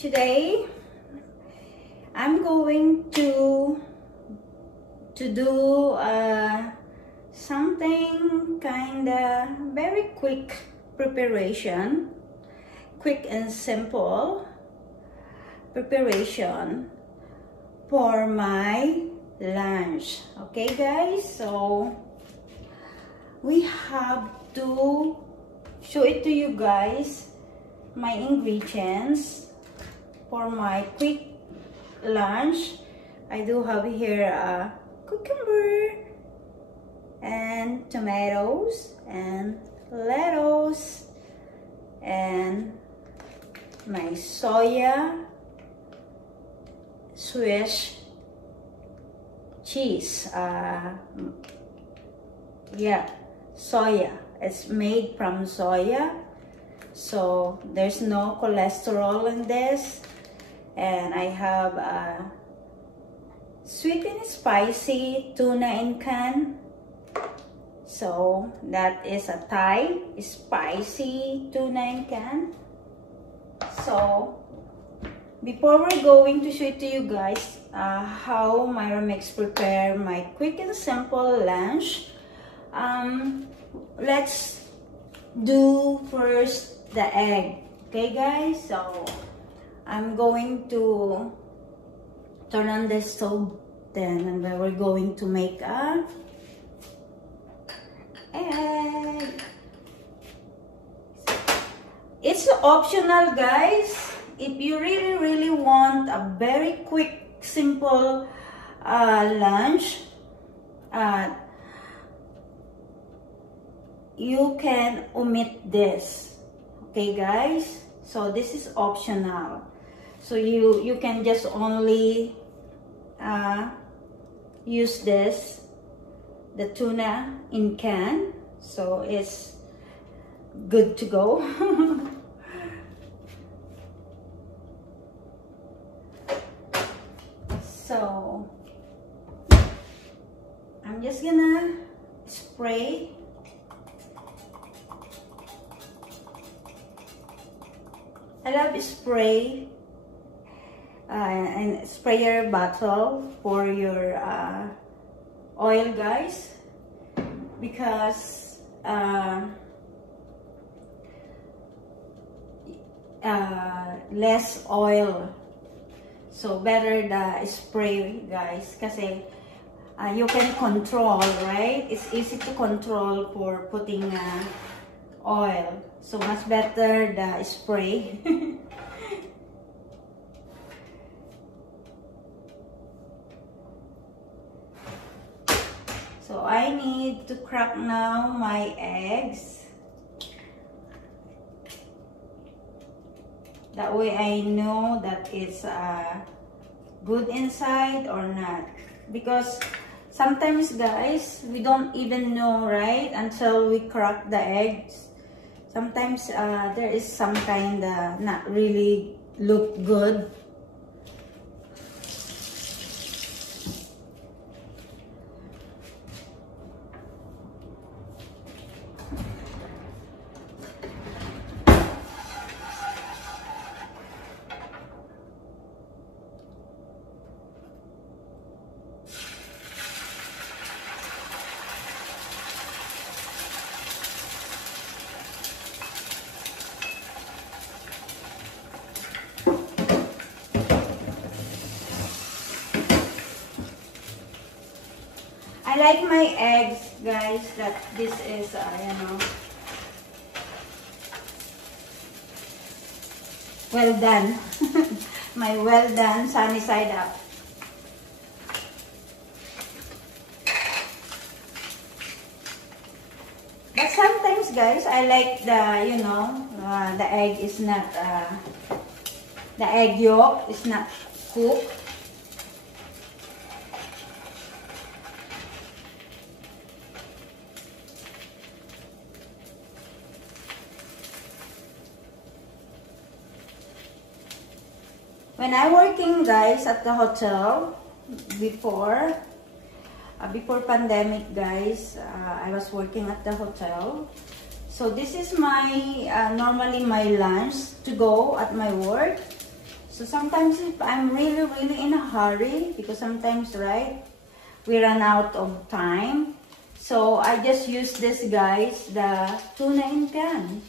Today I'm going to do something kinda very quick preparation, quick and simple preparation for my lunch. Okay guys, so we have to show it to you guys my ingredients for my quick lunch. I do have here a cucumber and tomatoes and lettuce and my soya Swiss cheese. Soya. It's made from soya, so there's no cholesterol in this. And I have sweet and spicy tuna in can. So that is a Thai spicy tuna in can. So before we're going to show it to you guys how Myramix prepare my quick and simple lunch, let's do first the egg. Okay guys, so I'm going to turn on the stove then, and then we're going to make a egg. It's optional guys. If you really want a very quick simple lunch, you can omit this. Okay guys, so this is optional. So you can just only use this, the tuna in can, so it's good to go. So I'm just gonna spray I love spray and sprayer bottle for your oil guys, because less oil, so better the spray guys, kasi you can control, right? It's easy to control for putting oil, so much better the spray. So I need to crack now my eggs. That way I know that it's good inside or not. Because sometimes guys, we don't even know, right? Until we crack the eggs. Sometimes there is some kind of not really look good. I like my eggs, guys, that this is, you know, well done. My well done, sunny side up. But sometimes, guys, I like the, you know, the egg is not, the egg yolk is not cooked. When I working guys at the hotel before pandemic guys, I was working at the hotel. So this is my normally my lunch to go at my work. So sometimes if I'm really in a hurry, because sometimes, right, we run out of time. So I just use this, guys, the tuna in can.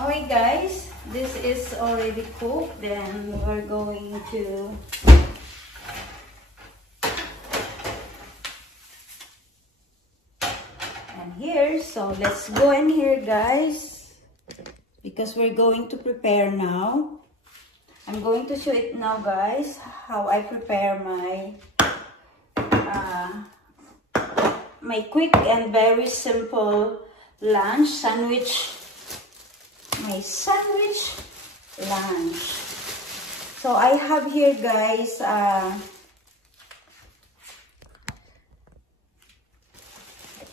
Okay guys, this is already cooked. Then we're going to and here. So let's go in here, guys, because we're going to prepare now. I'm going to show it now, guys, how I prepare my my quick and very simple lunch sandwich. My sandwich lunch. So I have here, guys,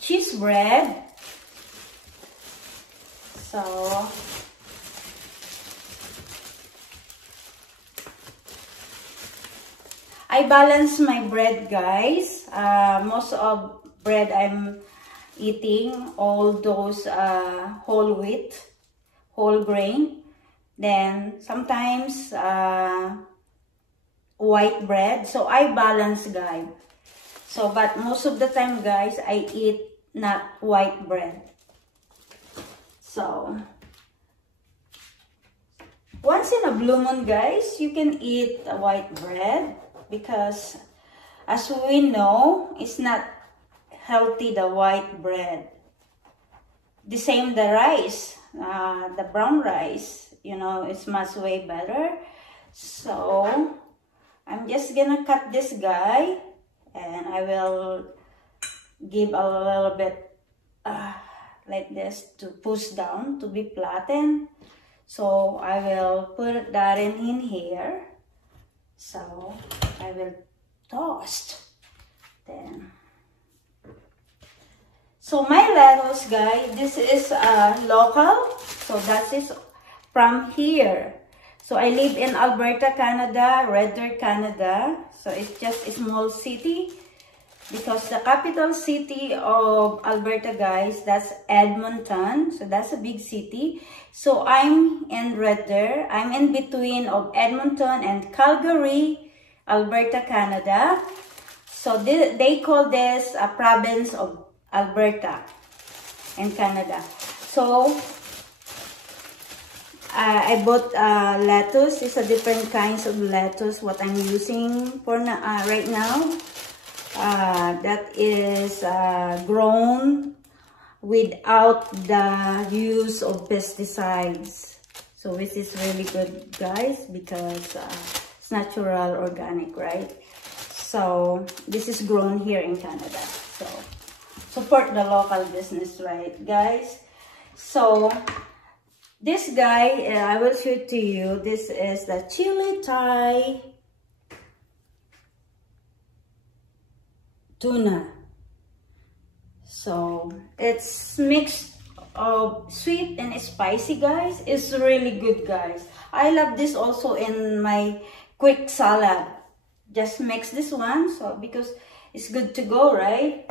cheese bread. So I balance my bread, guys. Most of bread I'm eating all those whole wheat, whole grain. Then sometimes white bread. So I balance, guys. So but most of the time, guys, I eat not white bread. So once in a blue moon, guys, you can eat a white bread, because as we know, it's not healthy, the white bread. The same the rice, the brown rice, you know, it's much way better. So I'm just gonna cut this guy, and I will give a little bit like this to push down to be flattened. So I will put that in here. So I will toast. Then so my lettuce, guys, this is local. So that is from here. So I live in Alberta, Canada, Red Deer, Canada. So it's just a small city, because the capital city of Alberta, guys, that's Edmonton. So that's a big city. So I'm in Red Deer. I'm in between of Edmonton and Calgary, Alberta, Canada. So they call this a province of Alberta in Canada. So I bought lettuce. It's a different kinds of lettuce what I'm using for right now. That is grown without the use of pesticides. So this is really good, guys, because it's natural, organic, right? So this is grown here in Canada. So support the local business, right, guys? So this guy, I will show it to you. This is the chili Thai tuna. So it's mixed of sweet and spicy, guys. It's really good, guys. I love this also in my quick salad. Just mix this one, so because it's good to go, right?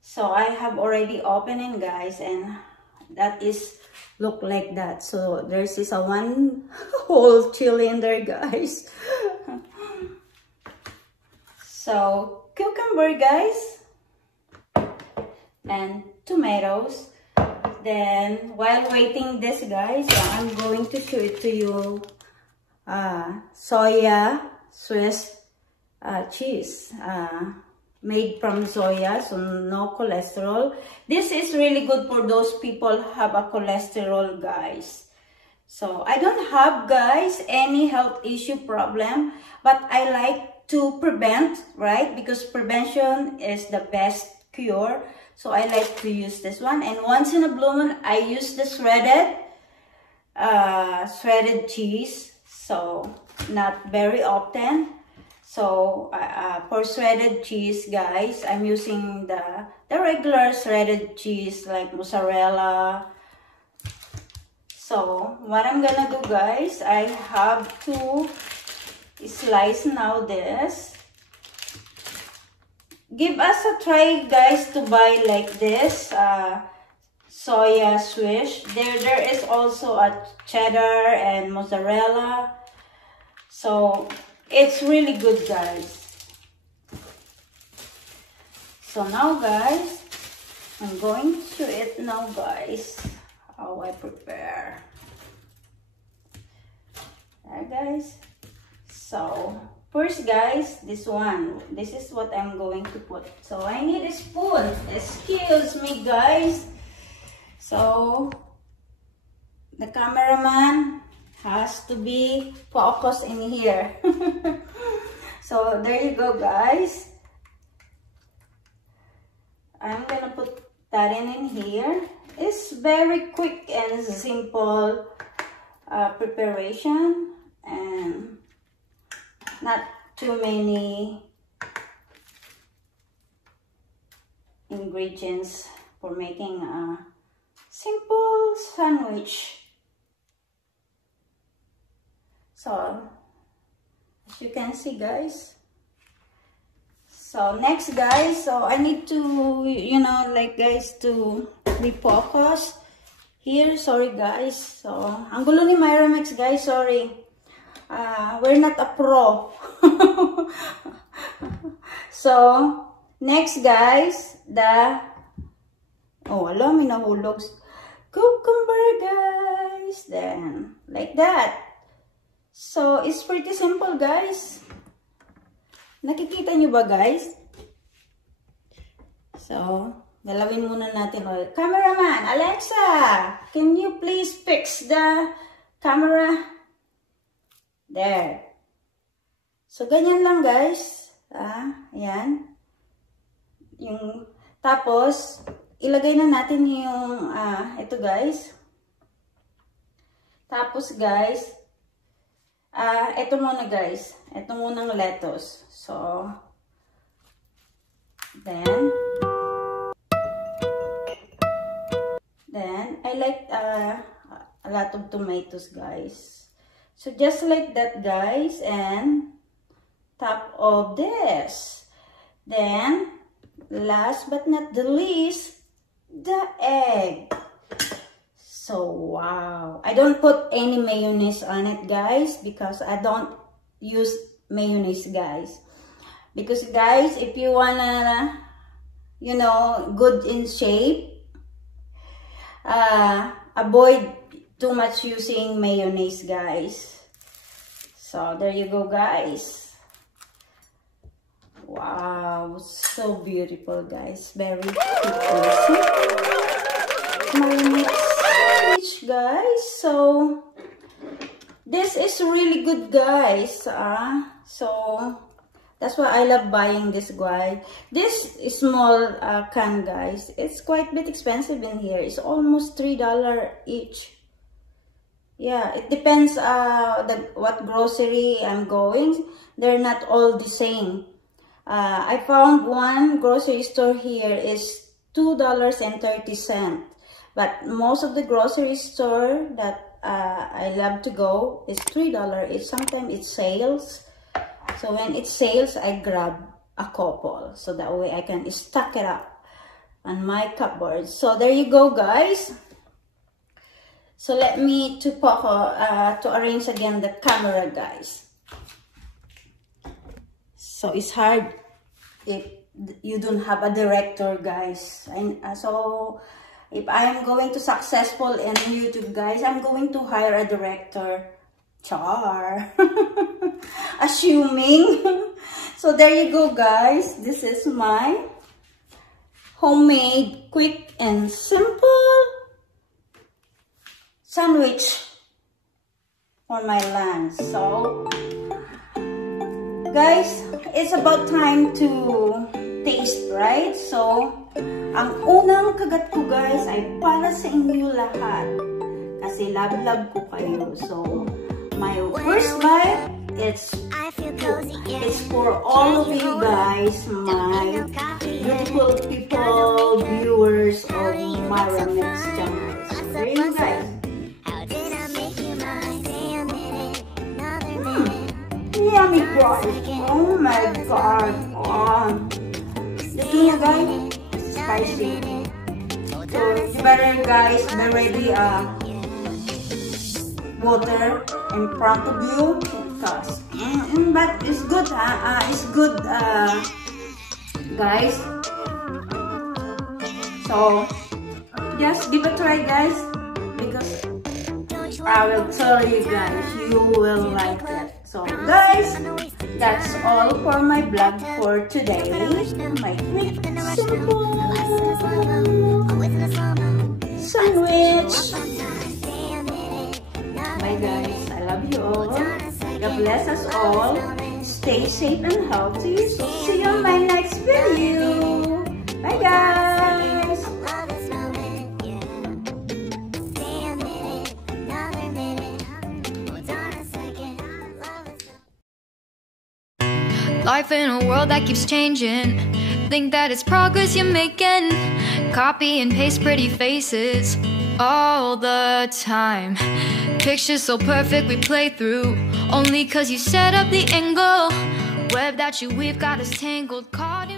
So I have already opened it, guys, and that is look like that. So there's this one whole chili in there, guys. So cucumber, guys, and tomatoes. Then while waiting this, guys, I'm going to show it to you soya Swiss cheese, made from soya, so no cholesterol. This is really good for those people who have a cholesterol, guys. So I don't have, guys, any health issue problem, but I like to prevent, right? Because prevention is the best cure. So I like to use this one. And once in a blue moon, I use the shredded cheese. So not very often. So for shredded cheese, guys, I'm using the regular shredded cheese like mozzarella. So what I'm gonna do, guys, I have to slice now this. Give us a try, guys, to buy like this soya swish. There is also a cheddar and mozzarella. So it's really good, guys. So now, guys, I'm going to it now, guys. How I prepare. Alright, guys. So first, guys, this is what I'm going to put. So I need a spoon. Excuse me, guys. So the cameraman has to be focused in here. So there you go, guys. I'm gonna put that in here. It's very quick and simple preparation, and not too many ingredients for making a simple sandwich. So as you can see, guys. So next, guys, so I need to, you know, like, guys, to be focused here. Sorry, guys. So ang gulo ni Myramex, guys, sorry. We're not a pro. So next, guys, wala, may nahulog. Cucumber, guys. Then like that. So it's pretty simple, guys. Nakikita nyo ba, guys? So galawin muna natin ulit. Cameraman, Alexa, can you please fix the camera? There. So ganyan lang, guys. Ayan. Tapos ilagay na natin yung ito, guys. Tapos, guys, ito muna, guys. Ito munang lettuce. So then I like a lot of tomatoes, guys. So just like that, guys, and top of this. Then last but not the least, the egg. So wow, I don't put any mayonnaise on it, guys, because I don't use mayonnaise, guys. Because, guys, if you wanna, you know, good in shape, avoid too much using mayonnaise, guys. So there you go, guys. Wow, so beautiful, guys. Very pretty. My next sandwich, guys. So this is really good, guys. So that's why I love buying this, guys. This small can, guys, it's quite a bit expensive in here. It's almost $3 each. Yeah, it depends what grocery I'm going. They're not all the same. I found one grocery store here is $2.30, but most of the grocery store that I love to go is $3 each. Sometimes it sales. So when it sales, I grab a couple, so that way I can stack it up on my cupboard. So there you go, guys. So let me to arrange again the camera, guys. So it's hard if you don't have a director, guys. And so if I am going to successful in YouTube, guys, I'm going to hire a director. Char. Assuming So there you go, guys. This is my homemade, quick and simple sandwich for my lunch. So guys, it's about time to taste, right? So ang unang kagat ko, guys, ay para sa inyo lahat kasi love ko kayo. So my first bite, it's for all of you guys, my beautiful people, viewers of Myra Mix channel. So there you guys. Yummy fries. Oh my god. Ito na, guys, spicy. So you better, guys, be ready water in front of you because but it's good, it's good, guys. So just give a try, guys, because I will tell you guys, you will like it. So guys, that's all for my vlog for today. My quick, simple sandwich. Bye guys, I love you all. God bless us all. Stay safe and healthy. So see you on my next video. Bye guys. Life in a world that keeps changing. Think that it's progress you're making. Copy and paste pretty faces all the time. Pictures so perfect we play through only cause you set up the angle. Web that you weave got us tangled, caught in